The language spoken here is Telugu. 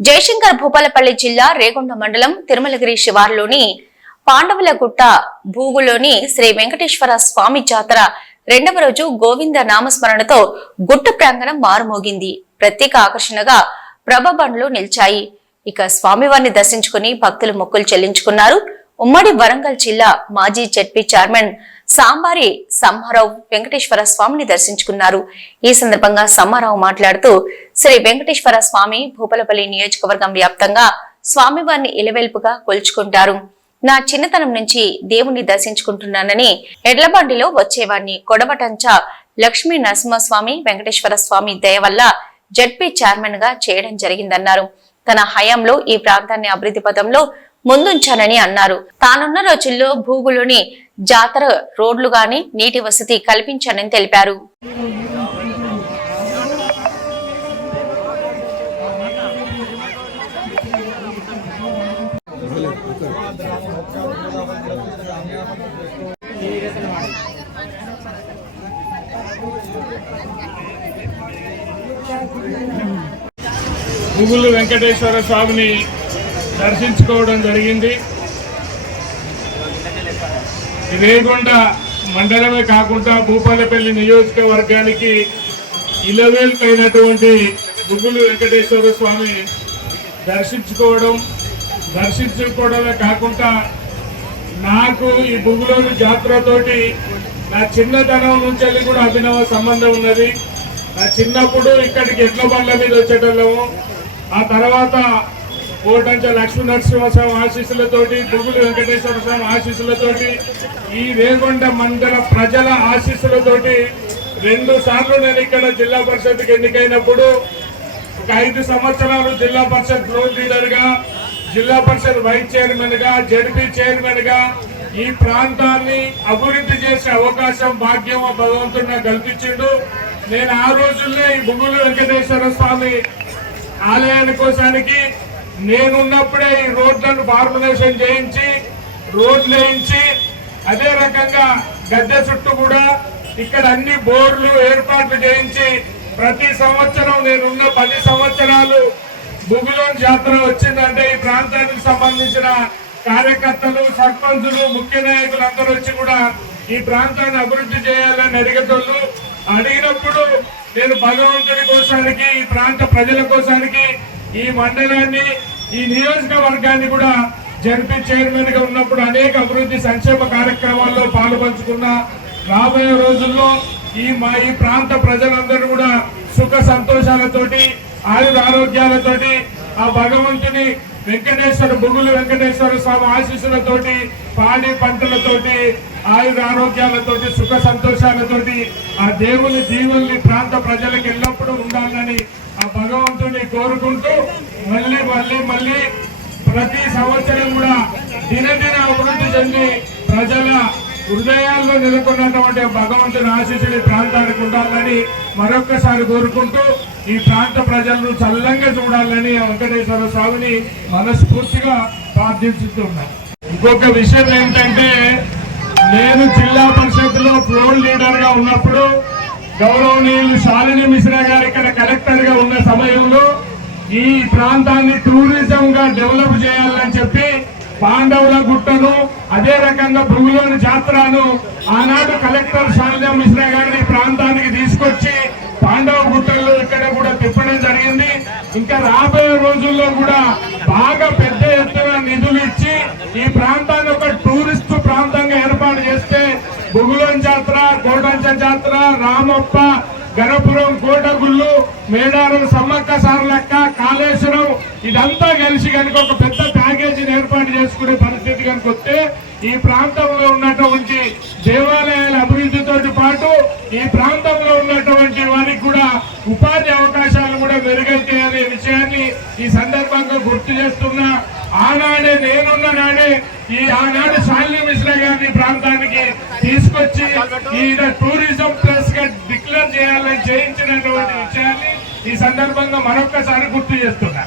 జయశంకర్ భూపాలపల్లి జిల్లా రేగొండ మండలం తిరుమలగిరి శివారులోని పాండవులగుట్ట భూగులోని శ్రీ వెంకటేశ్వర స్వామి జాతర రెండవ రోజు గోవింద నామస్మరణతో గుట్ట ప్రాంగణం మారుమోగింది. ప్రత్యేక ఆకర్షణగా ప్రభబండ్లు నిలిచాయి. ఇక స్వామివారిని దర్శించుకుని భక్తులు మొక్కులు చెల్లించుకున్నారు. ఉమ్మడి వరంగల్ జిల్లా మాజీ జెడ్పీ చైర్మన్ సాంబారి సమ్మారావు వెంకటేశ్వర స్వామిని దర్శించుకున్నారు. ఈ సందర్భంగా సమ్మారావు మాట్లాడుతూ శ్రీ వెంకటేశ్వర స్వామి భూపాలపల్లి నియోజకవర్గం వ్యాప్తంగా స్వామివారిని ఇలవెల్పుగా కొలుచుకుంటారు. నా చిన్నతనం నుంచి దేవుణ్ణి దర్శించుకుంటున్నానని ఎడ్లబండిలో వచ్చేవాడిని. కొడవటంచ లక్ష్మీ నరసింహస్వామి వెంకటేశ్వర స్వామి దయ వల్ల జెడ్పీ చైర్మన్ గా చేయడం జరిగిందన్నారు. తన హయాంలో ఈ ప్రాంతాన్ని అభివృద్ధి పథంలో ముందుంచానని అన్నారు. తానున్న రోజుల్లో భూగులోని జాతర రోడ్లు గాని నీటి వసతి కల్పించానని తెలిపారు. భూగులు వెంకటేశ్వర స్వామిని దర్శించుకోవడం జరిగింది. రేగొండ మండలమే కాకుండా భూపాలపల్లి నియోజకవర్గానికి ఇలవేల్పైనటువంటి భూగులు వెంకటేశ్వర స్వామి దర్శించుకోవడమే కాకుండా నాకు ఈ భూగులోని జాతరతోటి నా చిన్నతనం నుంచి కూడా అభినవ సంబంధం ఉన్నది. నా చిన్నప్పుడు ఇక్కడికి ఎడ్ల బండ్ల మీద వచ్చేటోళ్ళము. ఆ తర్వాత కోటంచ లక్ష్మీ నరసింహస్వామి ఆశీస్సులతోటి భూగులు వెంకటేశ్వర స్వామి ఆశీస్సులతోటి ఈ రేగొండ మండల ప్రజల ఆశీస్సులతోటి 2 సార్లు నేను ఇక్కడ జిల్లా పరిషత్కి ఎన్నికైనప్పుడు ఒక 5 సంవత్సరాలు జిల్లా పరిషత్ ఫ్లోర్ లీడర్ గా, జిల్లా పరిషత్ వైస్ చైర్మన్ గా, జడ్పీ చైర్మన్ గా ఈ ప్రాంతాన్ని అభివృద్ధి చేసే అవకాశం భాగ్యం భగవంతుడు నాకు కల్పించిండు. నేను ఆ రోజుల్లో ఈ భూగులు వెంకటేశ్వర స్వామి ఆలయాని కోసానికి నేనున్నప్పుడే ఈ రోడ్లను ఫార్ములేషన్ చేయించి రోడ్లు వేయించి అదే రకంగా గద్దె చుట్టూ కూడా ఇక్కడ అన్ని బోర్లు ఏర్పాట్లు చేయించి ప్రతి సంవత్సరం నేనున్న 10 సంవత్సరాలు భూగులోని జాతర వచ్చిందంటే ఈ ప్రాంతానికి సంబంధించిన కార్యకర్తలు, సర్పంచులు, ముఖ్య నాయకులు అందరూ వచ్చి కూడా ఈ ప్రాంతాన్ని అభివృద్ధి చేయాలని అడిగినప్పుడు నేను భగవంతుడి కోసానికి, ఈ ప్రాంత ప్రజల కోసానికి, ఈ మండలాన్ని, ఈ నియోజకవర్గాన్ని కూడా జడ్పీ చైర్మన్ గా ఉన్నప్పుడు అనేక అభివృద్ధి సంక్షేమ కార్యక్రమాల్లో పాలుపంచుకున్నా. రాబోయే రోజుల్లో ఈ ప్రాంత ప్రజలందరూ కూడా సుఖ సంతోషాలతోటి, ఆయుర ఆరోగ్యాలతోటి, ఆ భగవంతుని భూగులు వెంకటేశ్వర స్వామి ఆశీస్సులతోటి, పాడి పంటలతోటి, ఆయుర ఆరోగ్యాలతోటి, సుఖ సంతోషాలతోటి ఆ దేవుని దీవుల్ని ప్రాంత ప్రజలకు ఎల్లప్పుడూ ఉండాలని ఆ భగవంతుని కోరుకుంటూ మళ్ళీ ప్రతి సంవత్సరం కూడా దినదిన అభివృద్ధి చెంది ప్రజల హృదయాల్లో నెలకొన్నటువంటి భగవంతుని ఆశీస్సులు ప్రాంతానికి ఉండాలని మరొక్కసారి కోరుకుంటూ ఈ ప్రాంత ప్రజలను చల్లంగా చూడాలని వెంకటేశ్వర స్వామిని మనస్ఫూర్తిగా ప్రార్థిస్తున్నాను. ఇంకొక విషయం ఏంటంటే, నేను జిల్లా పరిషత్ లో ఫ్లోర్ లీడర్ గా ఉన్నప్పుడు గౌరవనీయులు శాలిని మిశ్రా గారు ఇక్కడ కలెక్టర్ గా ఉన్న సమయంలో ఈ ప్రాంతాన్ని టూరిజం గా డెవలప్ చేయాలని చెప్పి పాండవుల గుట్టను, అదే రకంగా భూగులోని జాతరను ఆనాడు కలెక్టర్ శాలిని మిశ్రా గారిని ప్రాంతానికి తీసుకొచ్చి పాండవ గుట్టల్లో ఇక్కడ కూడా తిప్పడం జరిగింది. ఇంకా రాబోయే రోజుల్లో కూడా బాగా పెద్ద ఎత్తున నిధులు ఇచ్చి ఈ ప్రాంతాన్ని ఒక టూరిస్ట్ ప్రాంతంగా ఏర్పాటు చేస్తే భూగులోని జాతర, కోటంచ జాతర, రామప్ప, గణపురం, కోటగుళ్ళు, మేడారం, సమ్మక్క సారలక్క, కాళేశ్వరం ఇదంతా కలిసి కనుక ఒక పెద్ద ప్యాకేజీని ఏర్పాటు చేసుకునే పరిస్థితి కనుక వస్తే ఈ ప్రాంతంలో ఉన్నటువంటి దేవాలయాల అభివృద్ధితో పాటు ఈ ప్రాంతంలో ఉన్నటువంటి వారికి కూడా ఉపాధి అవకాశాలు కూడా మెరుగైతాయి అనే విషయాన్ని ఈ సందర్భంగా గుర్తు చేస్తున్నా. ఆనాడే నేనున్న నాడే ఆనాడు శాలిని మిశ్రా గారిని ప్రాంతానికి తీసుకొచ్చి ఈ టూరిజం ప్లస్ గా డిక్లేర్ చేయాలని చేయించినటువంటి విషయాన్ని ఈ సందర్భంగా మరొక్కసారి గుర్తు చేస్తున్నా.